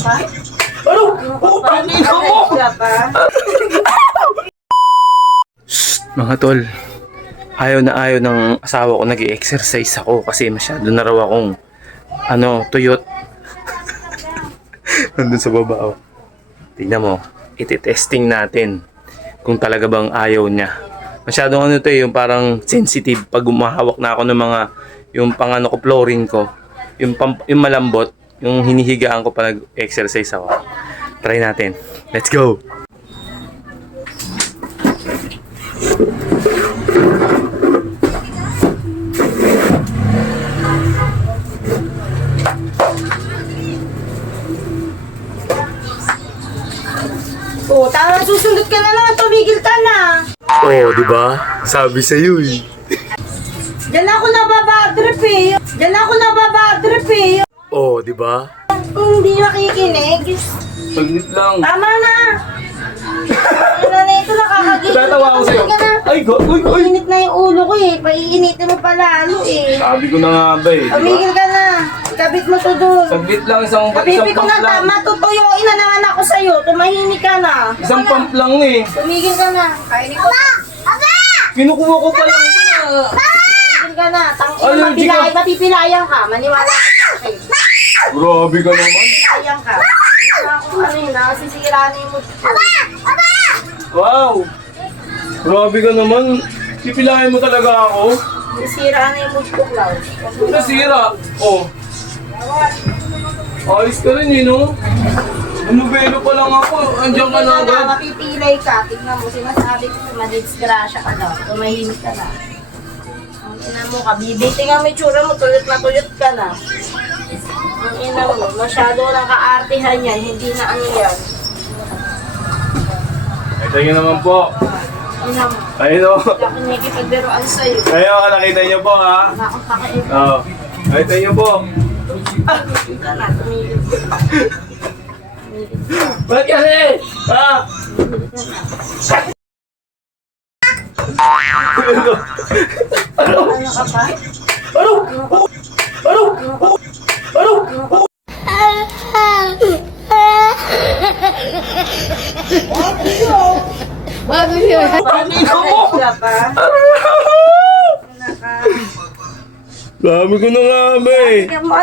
Ano? Putang ina mo! Mga tol, ayaw na ayaw ng asawa ko nag-i-exercise ako kasi masyado na raw akong tuyot. Nandun sa baba. Tingnan mo, iti-testing natin kung talaga bang ayaw niya. Masyadong yung parang sensitive pag umahawak na ako ng mga yung ko flooring ko, yung malambot, yung hinihigaan ko pa nag-exercise ako. Try natin. Let's go. Oh, tama, susundot ka na lang, tumigil ka na. Oh, di ba? Sabi sa iyo eh. Diyan ako nababadrip eh. Diyan ako nababadrip eh. Oh, di ba? Kung hindi makikinig, Saglit lang. tama na. Ano na ito, nakakagising. Tatawa ako sa'yo. Ay, uy. Init na yung ulo ko eh. Paiinitin mo pa lalo eh. Sabi ko na nga ba eh. Tumigil ka na. Kabit mo to doon. Saglit lang, isang Kapipi ko pump na lang. tama. Tutuyuin na naman ako sa'yo. Tumahimik ka na. Isang pump lang eh. Tumigil ka na. Kainin ko. Kinukuha ko pa lang. Tumigil ka na. Allergy ka. Mapipilayan ka. Maniwala ka sa akin. Grabe ka naman. Mapipilayan ka. Ano yun, nasisira na yung mood ko. Wow. Grabe ka naman. Pipilahin mo talaga ako. Nasisira na yung mood ko, Klaus. Nasira. Oh. Ayos ka rin eh, no? Bumubelo pa lang ako. Andiyan ka na agad. Mapipilay ka. Tingnan mo, sinasabi ko, madisgrasya ka daw. Tumahimik ka na. Ang ina mo ka, bibitingan mo yung tsura mo, tuyot na tuyot ka na. Ang ina mo, masyado ng kaartihan yan, hindi na ano yan. Ito yun naman po. Ina mo, Ayun o. hindi ako nakikipagbiruan sa'yo. Ayun, nakita niyo po ha. Wala akong pakiib. Oo. Nakita niyo po. Tumigil ka na, tumigil ka. Tumigil ka. Ba't kasi? Ha? Ano ka pa? Ano? Ano? Ano? Ka pa? Dami ko na nga, may. Tingnan mo,